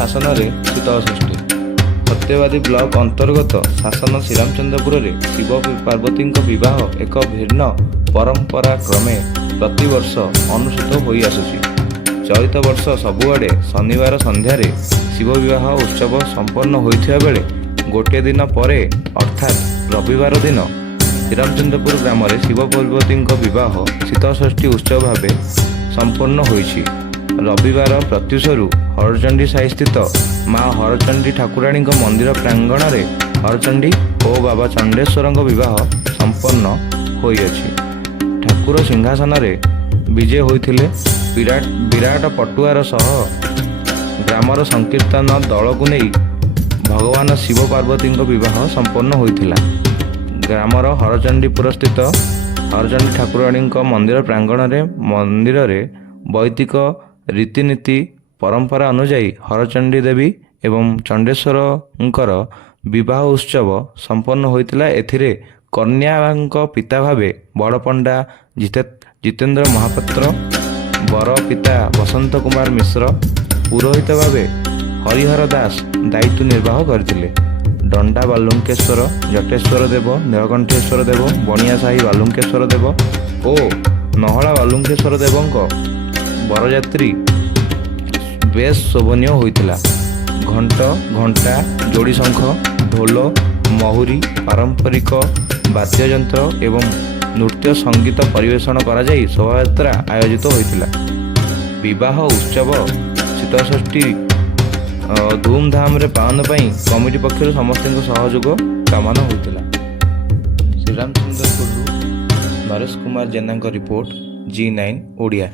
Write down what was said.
ଶାସନରେ ଶୀତଳଷଷ୍ଠୀ। ସତ୍ୟବାଦୀ ବ୍ଲକ ଅନ୍ତର୍ଗତ ଶାସନ ଶ୍ରୀରାମଚନ୍ଦ୍ରପୁରରେ ଶିବ ପାର୍ବତୀଙ୍କ ବିବାହ ଏକ ଭିନ୍ନ ପରମ୍ପରା କ୍ରମେ ପ୍ରତିବର୍ଷ ଅନୁଷ୍ଠିତ ହୋଇ ଆସୁଛି। ଚଳିତ ବର୍ଷ ସବୁଆଡ଼େ ଶନିବାର ସନ୍ଧ୍ୟାରେ ଶିବ ବିବାହ ଉତ୍ସବ ସମ୍ପନ୍ନ ହୋଇଥିବା ବେଳେ ଗୋଟିଏ ଦିନ ପରେ ଅର୍ଥାତ୍ ରବିବାର ଦିନ ଶ୍ରୀରାମଚନ୍ଦ୍ରପୁର ଗ୍ରାମରେ ଶିବ ପାର୍ବତୀଙ୍କ ବିବାହ ଶୀତଳଷଷ୍ଠୀ ଉତ୍ସବ ଭାବେ ସମ୍ପନ୍ନ ହୋଇଛି। ରବିବାର ପ୍ରତ୍ୟୁଷରୁ ହରଚଣ୍ଡୀ ସାହିସ୍ଥିତ ମା ହରଚଣ୍ଡୀ ଠାକୁରାଣୀଙ୍କ ମନ୍ଦିର ପ୍ରାଙ୍ଗଣରେ ହରଚଣ୍ଡୀ ଓ ବାବା ଚଣ୍ଡେଶ୍ୱରଙ୍କ ବିବାହ ସମ୍ପନ୍ନ ହୋଇଅଛି। ଠାକୁର ସିଂହାସନରେ ବିଜେ ହୋଇଥିଲେ। ବିରାଟ ପଟୁଆର ସହ ଗ୍ରାମର ସଂକୀର୍ତ୍ତନ ଦଳକୁ ନେଇ ଭଗବାନ ଶିବ ପାର୍ବତୀଙ୍କ ବିବାହ ସମ୍ପନ୍ନ ହୋଇଥିଲା। ଗ୍ରାମର ହରଚଣ୍ଡୀପୁରସ୍ଥିତ ହରଚଣ୍ଡୀ ଠାକୁରାଣୀଙ୍କ ମନ୍ଦିର ମନ୍ଦିରରେ ବୈଦିକ ରୀତିନୀତି ପରମ୍ପରା ଅନୁଯାୟୀ ହରଚଣ୍ଡୀ ଦେବୀ ଏବଂ ଚଣ୍ଡେଶ୍ୱରଙ୍କର ବିବାହ ଉତ୍ସବ ସମ୍ପନ୍ନ ହୋଇଥିଲା। ଏଥିରେ କନ୍ୟାଙ୍କ ପିତା ଭାବେ ବଡ଼ପଣ୍ଡା ଜିତେନ୍ଦ୍ର ମହାପାତ୍ର, ବର ପିତା ବସନ୍ତ କୁମାର ମିଶ୍ର, ପୁରୋହିତ ଭାବେ ହରିହର ଦାସ ଦାୟିତ୍ୱ ନିର୍ବାହ କରିଥିଲେ। ଡଣ୍ଡା ବାଲୁଙ୍କେଶ୍ୱର, ଜଟେଶ୍ୱର ଦେବ, ନୀଳକଣ୍ଠେଶ୍ୱର ଦେବ, ବଣିଆସାହି ବାଲୁଙ୍କେଶ୍ୱର ଦେବ ଓ ନହଳା ବାଲୁଙ୍କେଶ୍ୱର ଦେବଙ୍କ ବରଯାତ୍ରୀ ବେଶ ଶୋଭନୀୟ ହୋଇଥିଲା। ଘଣ୍ଟା, ଯୋଡ଼ି ଶଙ୍ଖ, ଢୋଲ, ମହୁରୀ, ପାରମ୍ପରିକ ବାଦ୍ୟଯନ୍ତ୍ର ଏବଂ ନୃତ୍ୟ ସଙ୍ଗୀତ ପରିବେଷଣ କରାଯାଇ ଶୋଭାଯାତ୍ରା ଆୟୋଜିତ ହୋଇଥିଲା। ବିବାହ ଉତ୍ସବ ଶୀତଳଷଷ୍ଠୀ ଧୁମଧାମରେ ପାଳନ ପାଇଁ କମିଟି ପକ୍ଷରୁ ସମସ୍ତଙ୍କ ସହଯୋଗ କାମନା ହୋଇଥିଲା। ଶ୍ରୀରାମଚନ୍ଦ୍ରପୁରରୁ ନରେଶ କୁମାର ଜେନାଙ୍କ ରିପୋର୍ଟ, G9 ଓଡ଼ିଆ।